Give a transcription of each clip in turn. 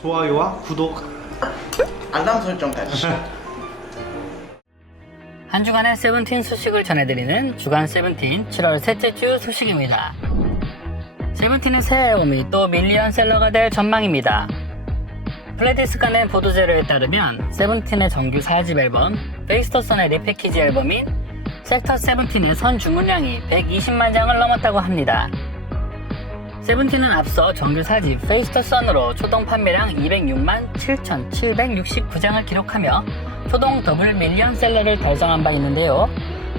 좋아요와 구독, 알람 설정까지. 한 주간의 세븐틴 소식을 전해드리는 주간 세븐틴 7월 셋째 주 소식입니다. 세븐틴의 새 앨범이 또 밀리언셀러가 될 전망입니다. 플레디스가 낸 보도자료에 따르면 세븐틴의 정규 4집 앨범 페이스 더 선의 리패키지 앨범인 섹터 세븐틴의 선 주문량이 120만 장을 넘었다고 합니다. 세븐틴은 앞서 정규 4집 페이스 더 선으로 초동 판매량 206만 7,769장을 기록하며 초동 더블 밀리언셀러를 달성한 바 있는데요.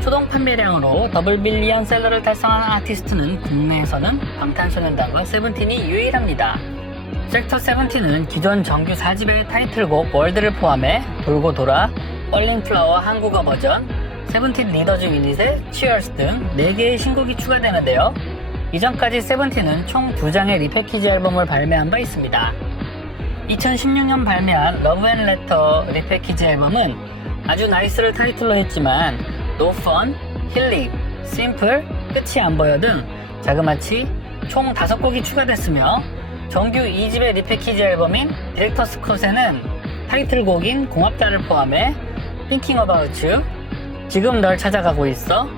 초동 판매량으로 더블 밀리언셀러를 달성한 아티스트는 국내에서는 방탄소년단과 세븐틴이 유일합니다. 섹터 세븐틴은 기존 정규 4집의 타이틀곡 월드를 포함해 돌고 돌아, 얼링 플라워 한국어 버전, 세븐틴 리더즈 유닛의 치얼스 등 4개의 신곡이 추가되는데요. 이전까지 세븐틴은 총 2장의 리패키지 앨범을 발매한 바 있습니다. 2016년 발매한 러브 앤 레터 리패키지 앨범은 아주 나이스를 타이틀로 했지만 No Fun, 힐링, 심플, 끝이 안 보여 등 자그마치 총 5곡이 추가됐으며 정규 2집의 리패키지 앨범인 디렉터스 컷에는 타이틀곡인 공합다를 포함해 Thinking About You, 지금 널 찾아가고 있어,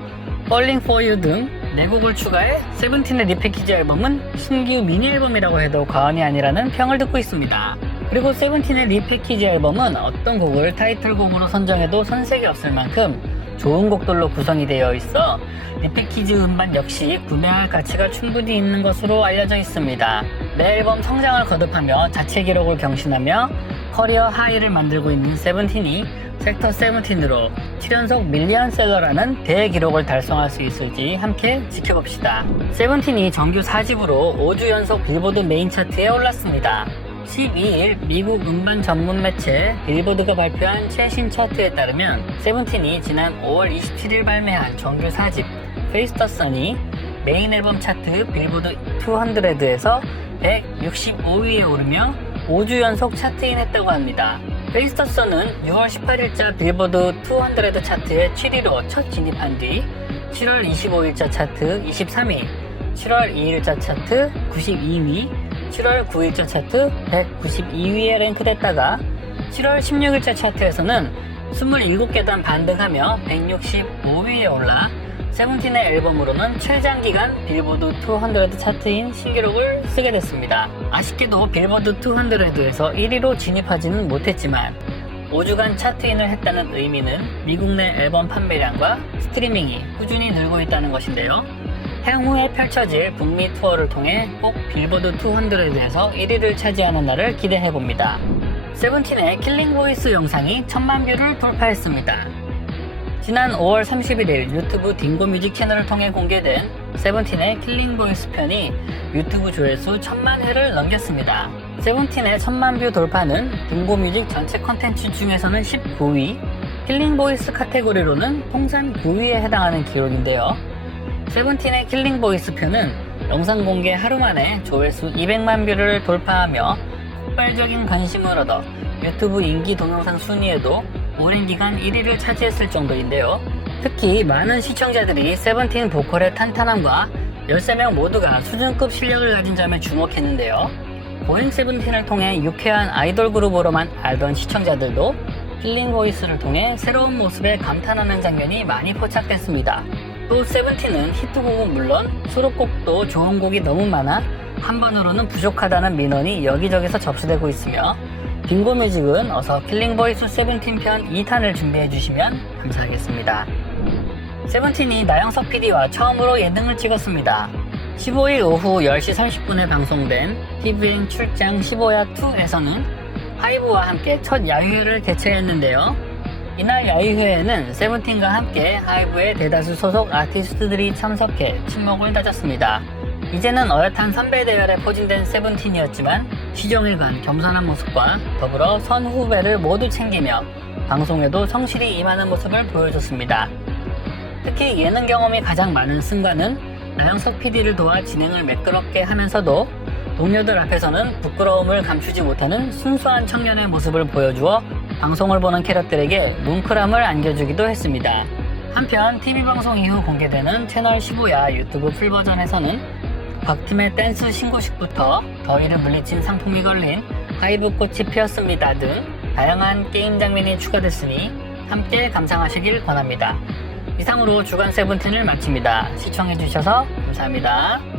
Falling For You 등 4곡을 추가해 세븐틴의 리패키지 앨범은 신규 미니 앨범이라고 해도 과언이 아니라는 평을 듣고 있습니다. 그리고 세븐틴의 리패키지 앨범은 어떤 곡을 타이틀곡으로 선정해도 손색이 없을 만큼 좋은 곡들로 구성이 되어 있어 리패키지 음반 역시 구매할 가치가 충분히 있는 것으로 알려져 있습니다. 매 앨범 성장을 거듭하며 자체 기록을 경신하며 커리어 하이를 만들고 있는 세븐틴이 섹터 세븐틴으로 7연속 밀리언셀러라는 대기록을 달성할 수 있을지 함께 지켜봅시다. 세븐틴이 정규 4집으로 5주 연속 빌보드 메인 차트에 올랐습니다. 12일 미국 음반 전문 매체 빌보드가 발표한 최신 차트에 따르면 세븐틴이 지난 5월 27일 발매한 정규 4집 페이스 더 선이 메인 앨범 차트 빌보드 200에서 165위에 오르며 5주 연속 차트인 했다고 합니다. 페이스 더 선은 6월 18일자 빌보드 200 차트에 7위로 첫 진입한 뒤 7월 25일자 차트 23위, 7월 2일자 차트 92위, 7월 9일자 차트 192위에 랭크됐다가 7월 16일자 차트에서는 27계단 반등하며 165위에 올라 세븐틴의 앨범으로는 최장기간 빌보드 200 차트인 신기록을 쓰게 됐습니다. 아쉽게도 빌보드 200에서 1위로 진입하지는 못했지만 5주간 차트인을 했다는 의미는 미국 내 앨범 판매량과 스트리밍이 꾸준히 늘고 있다는 것인데요. 향후에 펼쳐질 북미 투어를 통해 꼭 빌보드 200에서 1위를 차지하는 날을 기대해봅니다. 세븐틴의 킬링 보이스 영상이 1000만 뷰를 돌파했습니다. 지난 5월 31일 유튜브 딩고 뮤직 채널을 통해 공개된 세븐틴의 킬링 보이스 편이 유튜브 조회수 1000만 회를 넘겼습니다. 세븐틴의 1000만 뷰 돌파는 딩고 뮤직 전체 컨텐츠 중에서는 19위, 킬링 보이스 카테고리로는 통산 9위에 해당하는 기록인데요. 세븐틴의 킬링 보이스 편은 영상 공개 하루 만에 조회수 200만 뷰를 돌파하며 폭발적인 관심을 얻어 유튜브 인기 동영상 순위에도 오랜 기간 1위를 차지했을 정도인데요. 특히 많은 시청자들이 세븐틴 보컬의 탄탄함과 13명 모두가 수준급 실력을 가진 점에 주목했는데요. 고잉 세븐틴을 통해 유쾌한 아이돌 그룹으로만 알던 시청자들도 킬링 보이스를 통해 새로운 모습에 감탄하는 장면이 많이 포착됐습니다. 또 세븐틴은 히트곡은 물론 수록곡도 좋은 곡이 너무 많아 한 번으로는 부족하다는 민원이 여기저기서 접수되고 있으며 딩고 뮤직은 어서 킬링 보이스 세븐틴 편 2탄을 준비해 주시면 감사하겠습니다. 세븐틴이 나영석 PD와 처음으로 예능을 찍었습니다. 15일 오후 10시 30분에 방송된 TVN 출장 15야2에서는 하이브와 함께 첫 야유회를 개최했는데요. 이날 야유회에는 세븐틴과 함께 하이브의 대다수 소속 아티스트들이 참석해 친목을 다졌습니다. 이제는 어엿한 선배 대열에 포진된 세븐틴이었지만 시종일관 겸손한 모습과 더불어 선후배를 모두 챙기며 방송에도 성실히 임하는 모습을 보여줬습니다. 특히 예능 경험이 가장 많은 승관은 나영석 PD를 도와 진행을 매끄럽게 하면서도 동료들 앞에서는 부끄러움을 감추지 못하는 순수한 청년의 모습을 보여주어 방송을 보는 캐럿들에게 뭉클함을 안겨주기도 했습니다. 한편 TV방송 이후 공개되는 채널 15야 유튜브 풀버전에서는 각 팀의 댄스 신고식부터 더위를 물리친 상품이 걸린 하이브꽃이 피었습니다 등 다양한 게임 장면이 추가됐으니 함께 감상하시길 권합니다. 이상으로 주간 세븐틴을 마칩니다. 시청해주셔서 감사합니다.